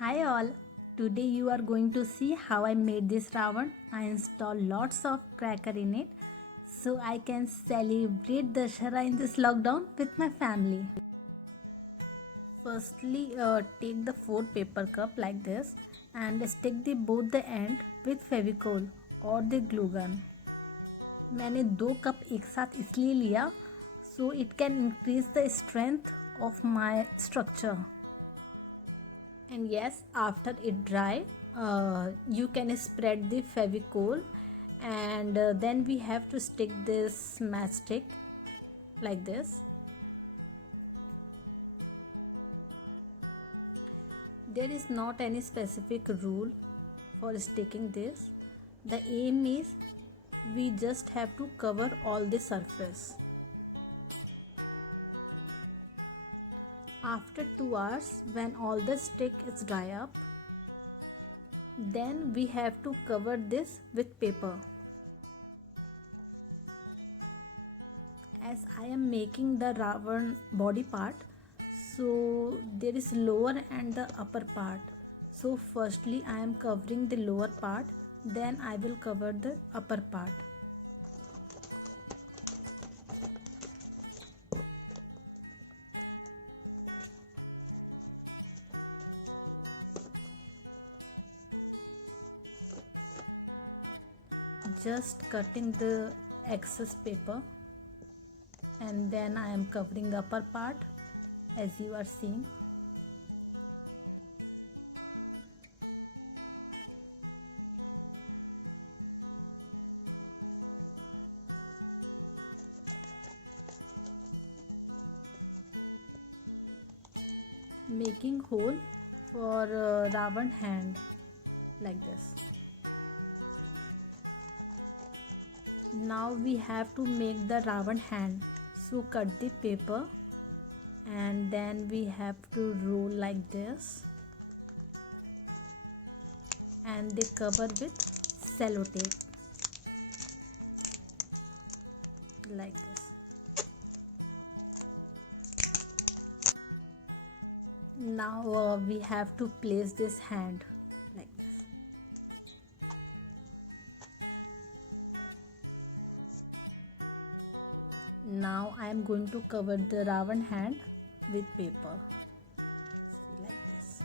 Hi all, today you are going to see how I made this Ravan. I installed lots of cracker in it so I can celebrate Dashera in this lockdown with my family. Firstly, take the 4 paper cup like this and stick both the end with Fevicol or the glue gun. मैंने 2 cup एक साथ इसलिए लिया so it can increase the strength of my structure. And yes, after it dry, you can spread the Fevicol, and then we have to stick this matchstick like this. There is not any specific rule for sticking this. The aim is we just have to cover all the surface. After 2 hours, when all the stick is dry up, then we have to cover this with paper. As I am making the Ravan body part, so there is lower and the upper part. So firstly I am covering the lower part, then I will cover the upper part. Just cutting the excess paper, and then I am covering the upper part as you are seeing. Making hole for Ravan hand like this. Now we have to make the Ravan hand, so cut the paper and then we have to roll like this and they cover with sellotape like this. Now we have to place this hand like this. Now I am going to cover the Ravan hand with paper. See, like this.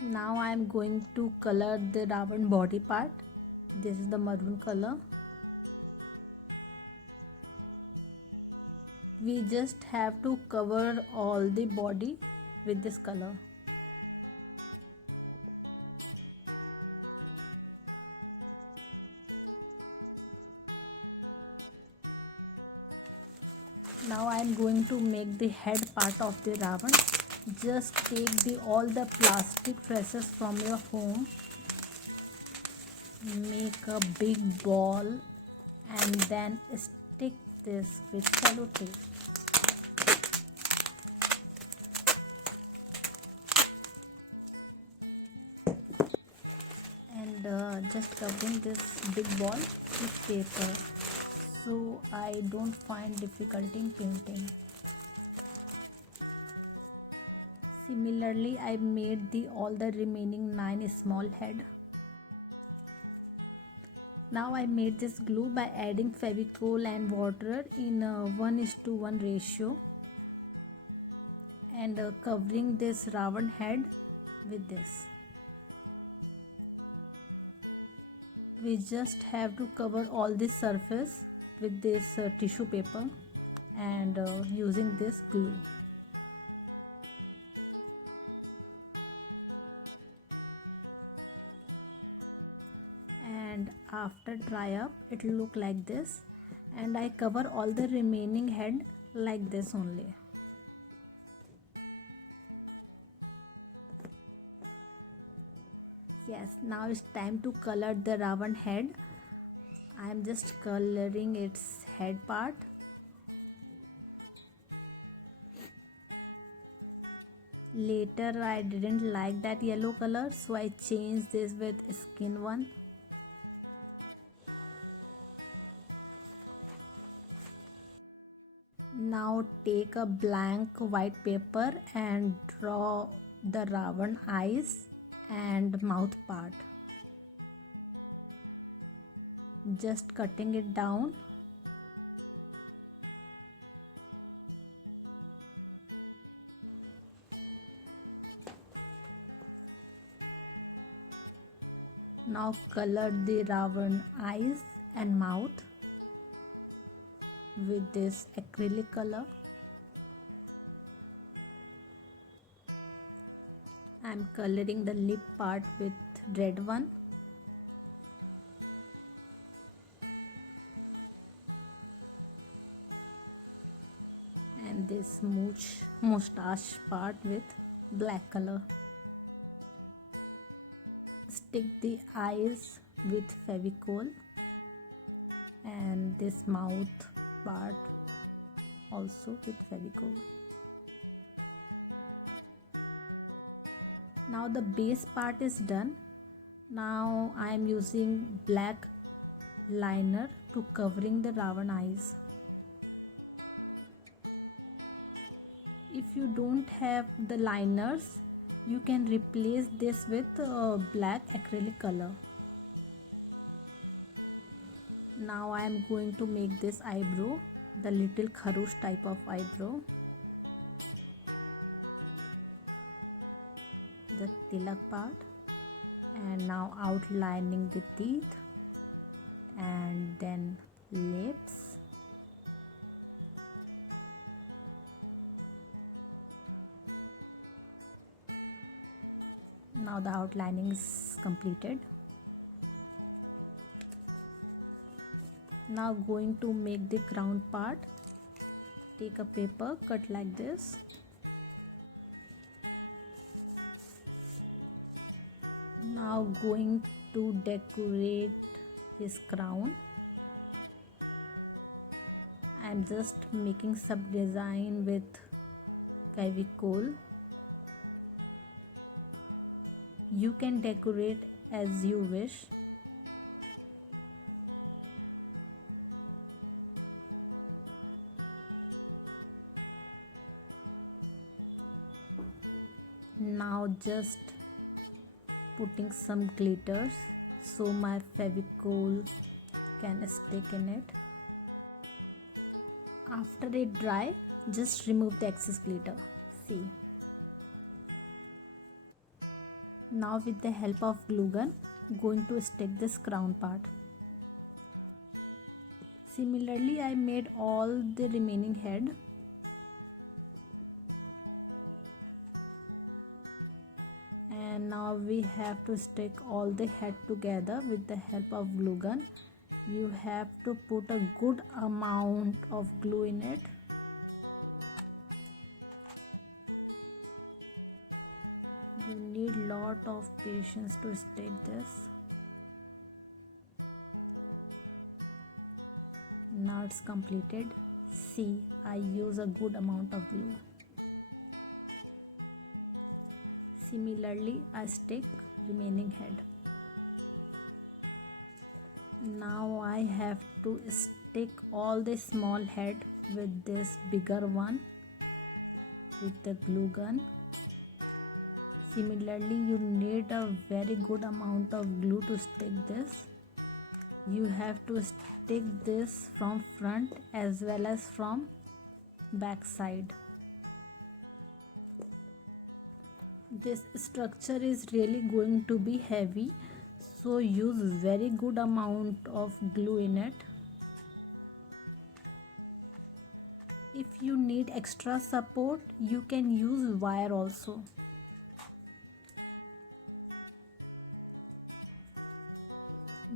Now I am going to color the Ravan body part. This is the maroon color. We just have to cover all the body with this color. Now I am going to make the head part of the Ravan. Just take all the plastic dresses from your home, make a big ball and then stick this with sellotape. And just covering this big ball with paper so I don't find difficulty in painting. Similarly, I made all the remaining 9 small head. Now I made this glue by adding Fevicol and water in a 1:1 ratio and covering this Ravan head with this. We just have to cover all this surface with this tissue paper and using this glue. And after dry up it will look like this, and I cover all the remaining head like this only. Yes, now it's time to color the Ravan head. I am just coloring its head part. Later I didn't like that yellow color, so I changed this with skin one. Now take a blank white paper and draw the Ravan eyes and mouth part. Just cutting it down. Now color the Ravan eyes and mouth with this acrylic color. I'm coloring the lip part with red one. And this moustache part with black color. Stick the eyes with Fevicol and this mouth part also with Fevicol. Now the base part is done. Now I am using black liner to covering the Ravan eyes. If you don't have the liners, you can replace this with black acrylic color. Now I am going to make this eyebrow, the little kharosh type of eyebrow. The tilak part, and now outlining the teeth and then lips. Now the outlining is completed. Now going to make the crown part. Take a paper, cut like this. Now going to decorate his crown. I am just making some design with Fevicol. You can decorate as you wish. Now just putting some glitters so my Fevicol can stick in it. After it dry, just remove the excess glitter. See. Now with the help of glue gun, going to stick this crown part. Similarly, I made all the remaining head. And now we have to stick all the head together with the help of glue gun. You have to put a good amount of glue in it. You need lot of patience to stick this. Now it's completed. See, I use a good amount of glue. Similarly, I stick remaining head. Now I have to stick all the small head with this bigger one with the glue gun. Similarly, you need a very good amount of glue to stick this. You have to stick this from front as well as from back side. This structure is really going to be heavy, so use very good amount of glue in it. If you need extra support, you can use wire also.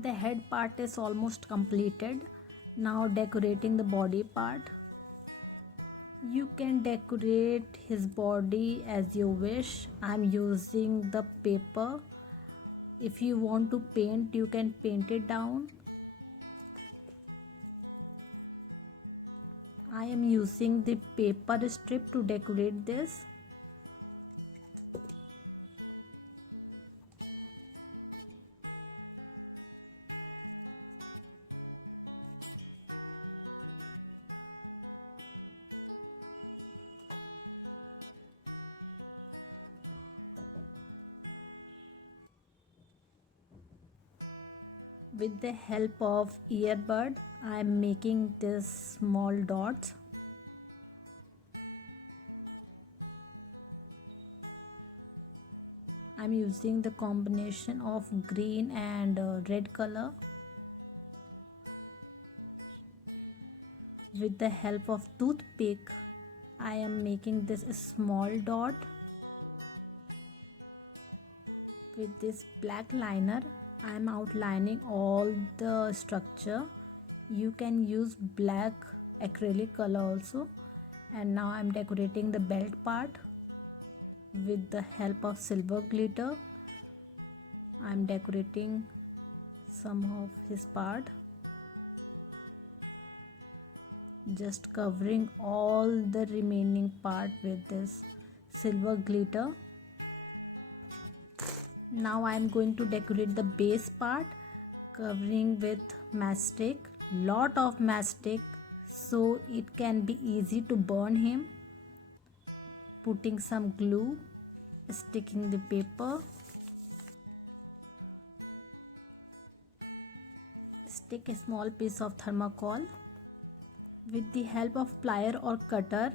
The head part is almost completed. Now decorating the body part. You can decorate his body as you wish. I'm using the paper. If you want to paint, you can paint it down. I am using the paper strip to decorate this. With the help of earbud, I am making these small dots. I am using the combination of green and red color. With the help of toothpick, I am making this small dot. With this black liner, I am outlining all the structure. You can use black acrylic color also. And now I am decorating the belt part. With the help of silver glitter, I am decorating some of his part, just covering all the remaining part with this silver glitter. Now I am going to decorate the base part, covering with mastic, lot of mastic, so it can be easy to burn him. Putting some glue, sticking the paper, stick a small piece of thermocol. With the help of plier or cutter,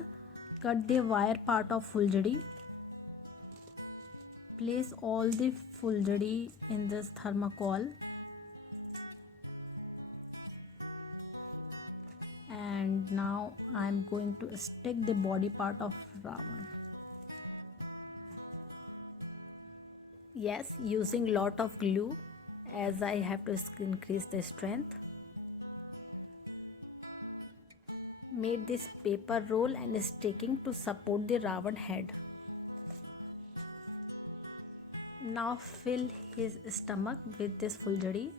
cut the wire part of fulgari. Place all the fulgari in this thermocol and now I am going to stick the body part of Ravan. Yes, using lot of glue as I have to increase the strength. Made this paper roll and sticking to support the Ravan head. Now fill his stomach with this fulgari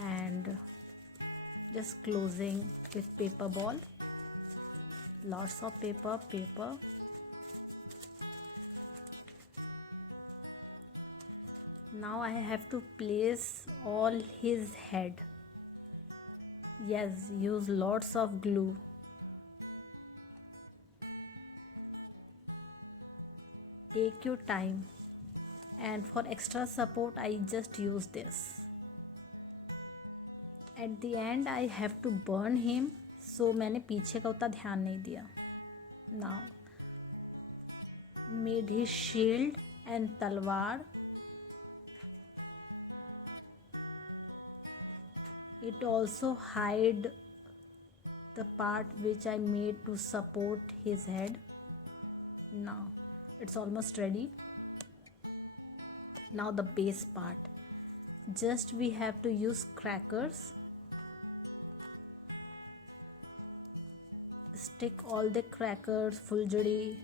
and just closing with paper ball. Lots of paper. Now I have to place all his head. Yes, use lots of glue. Take your time, and for extra support I just use this. At the end I have to burn him, so मैंने पीछे का उतना ध्यान नहीं दिया. Now made his shield and talwar. It also hide the part which I made to support his head. Now it's almost ready. Now the base part. Just we have to use crackers. Stick all the crackers, fulgari,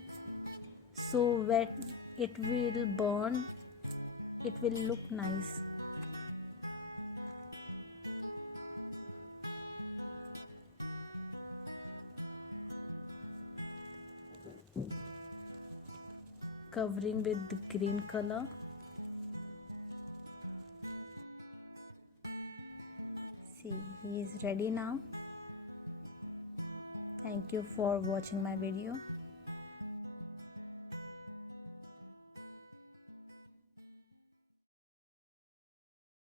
so when it will burn, it will look nice. Covering with the green color. See, he is ready now. Thank you for watching my video.